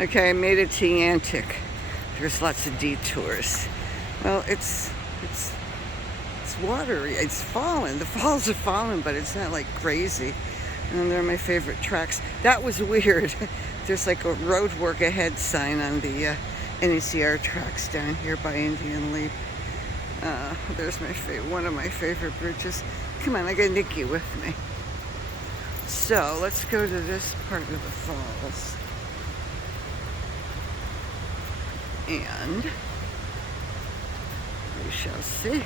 Okay, I made it to Yantic. There's lots of detours. Well, it's watery. It's fallen. The falls are fallen, but it's not like crazy. And they're my favorite tracks. That was weird. There's like a road work ahead sign on the NECR tracks down here by Indian Leap. There's one of my favorite bridges. Come on, I got Nikki with me. So let's go to this part of the falls. And we shall see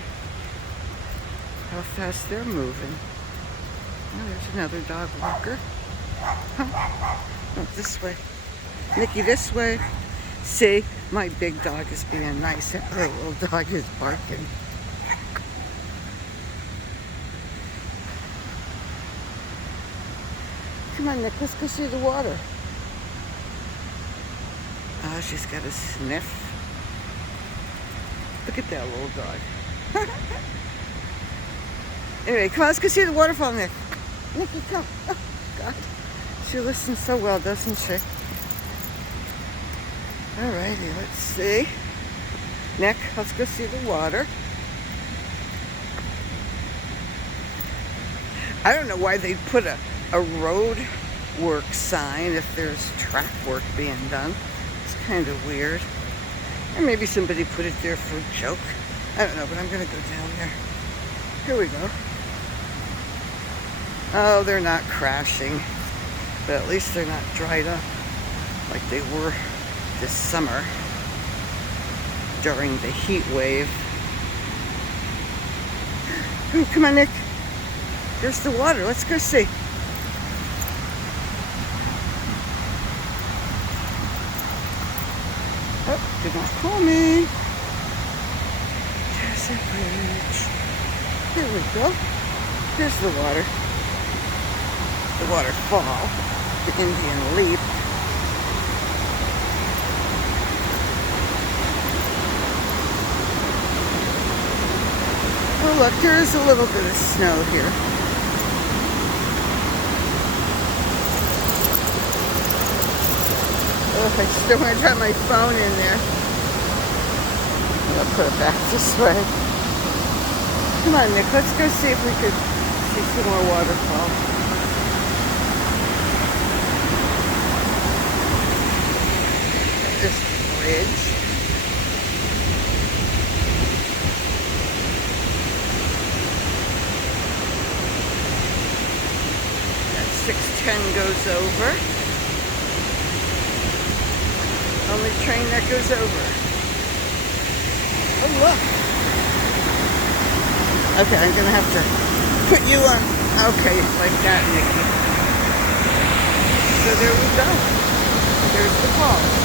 how fast they're moving. Oh, there's another dog walker. Huh? Oh, this way. Nikki, this way. See, my big dog is being nice. Her little dog is barking. Come on, Nick, let's go see the water. Oh, she's got a sniff. Look at that little dog. Anyway, come on, let's go see the waterfall, Nick. Nicky, come. Oh, God. She listens so well, doesn't she? Alrighty, let's see. Nick, let's go see the water. I don't know why they'd put a road work sign if there's track work being done. It's kind of weird. Or maybe somebody put it there for a joke. I don't know, but I'm going to go down there. Here we go. Oh, they're not crashing. But at least they're not dried up like they were this summer during the heat wave. Ooh, come on, Nick. There's the water. Let's go see. Oh, did not call me. There's a bridge. Here we go. Here's the water. The waterfall. The Indian Leap. Oh, look, there is a little bit of snow here. Oh, I just don't want to drop my phone in there. I'll put it back this way. Come on, Nick, let's go see if we could see some more waterfall. This bridge. That 610 goes over. Only train that goes over. Oh, look. Okay, I'm gonna have to put you on. Okay, like that, Nikki. So there we go. There's the falls.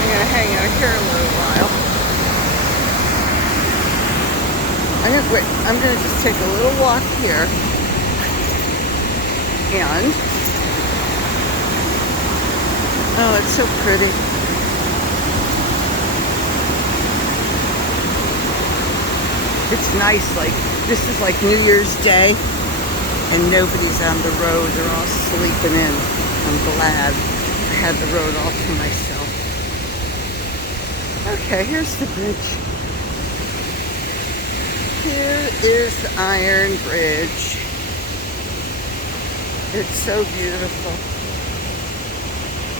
I'm gonna hang out here a little while. I'm gonna just take a little walk here. And oh, it's so pretty. It's nice, like, this is like New Year's Day, and nobody's on the road. They're all sleeping in. I'm glad I had the road all to myself. Okay, here's the bridge. Here is the Iron Bridge. It's so beautiful.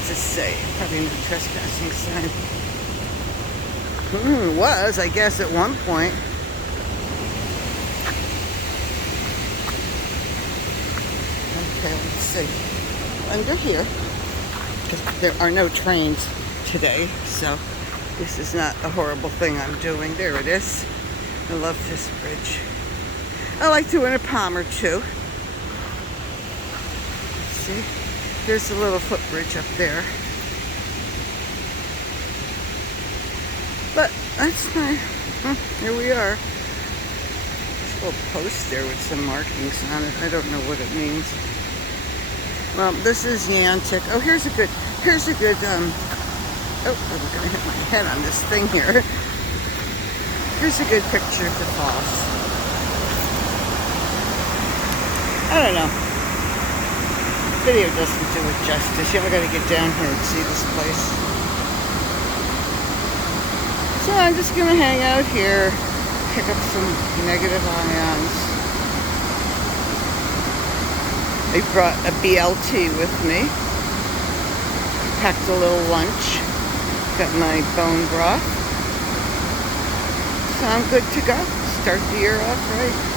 To say, probably no trespassing sign. Was, I guess, at one point. Okay, let's see. Under here, because there are no trains today, so this is not a horrible thing I'm doing. There it is. I love this bridge. I like doing a palm or two. See? There's a little footbridge up there. But that's nice. Here we are. There's a little post there with some markings on it. I don't know what it means. Well, this is Yantic. Oh, here's a good, oh, I'm gonna hit my head on this thing here. Here's a good picture of the falls. I don't know. video doesn't do it justice. You gotta get down here and see this place. So I'm just gonna hang out here, pick up some negative ions. I brought a BLT with me. Packed a little lunch. Got my bone broth. So I'm good to go. Start the year off right.